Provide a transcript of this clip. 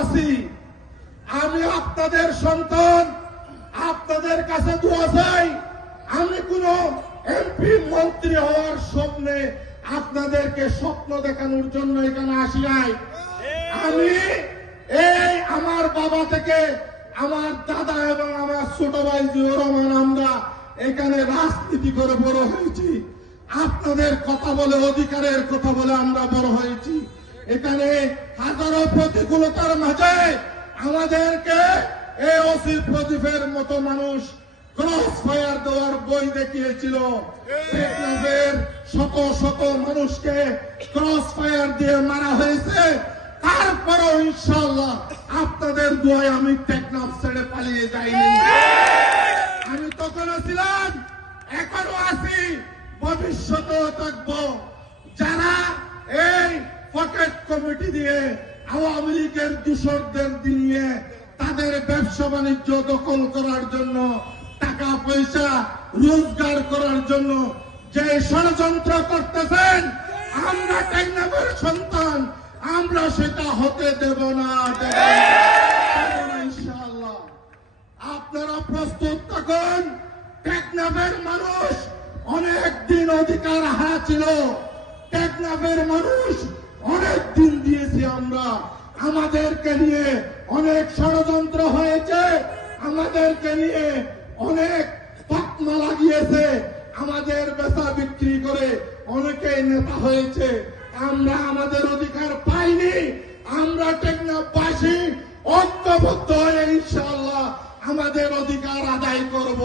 আছি। আমি আপনাদের সন্তান, আপনাদের কাছে দোয়া চাই। আমি কোন এমপি, মন্ত্রী হওয়ার স্বপ্নে আপনাদেরকে স্বপ্ন দেখানোর জন্য এখানে আসি নাই। আমি এই আমার বাবা থেকে আমার দাদা এবং আমার ছোট ভাই রহমান আমরা এখানে রাজনীতি করে বড় হয়েছি। আপনাদের কথা বলে, অধিকারের কথা বলে আমরা বড় হয়েছি। এখানে হাজারো প্রতিকূলতার মাঝে আমাদেরকে এই অসি প্রদীপের মতো মানুষ ক্রস ফায়ার দেওয়ার বই দেখিয়েছিল। শত শত মানুষকে ক্রস ফায়ার দিয়ে মারা হয়েছে। তারপরও ইনশাল্লাহ আপনাদের দোয়ায় আমি টেকনাফ ছেড়ে পালিয়ে যাইনি। আমি তখনও ছিলাম এখনও আছি, ভবিষ্যতেও থাকব। যারা পকেট কমিটি দিয়ে আওয়ামী লীগের দূষকদের দিয়ে তাদের ব্যবসা বাণিজ্য দখল করার জন্য টাকা পয়সা রোজগার করার জন্য যে ষড়যন্ত্র করতেছেন, আমরা টেকনাফের সন্তান, আমরা সেটা হতে দেব না ইনশাআল্লাহ। আপনারা প্রস্তুত থাকুন, টেকনাফের মানুষ অনেক দিন অধিকার হারাছিল টেকনাফের মানুষ আমাদেরকে নিয়ে অনেক ষড়যন্ত্র হয়েছে, আমাদেরকে নিয়ে অনেক পাকমা লাগিয়েছে, আমাদের বেচা বিক্রি করে অনেকে নেতা হয়েছে। আমরা আমাদের অধিকার পাইনি, আমরা টেকনাফবাসী ঐক্যবদ্ধ হয়ে ইনশাল্লাহ আমাদের অধিকার আদায় করব।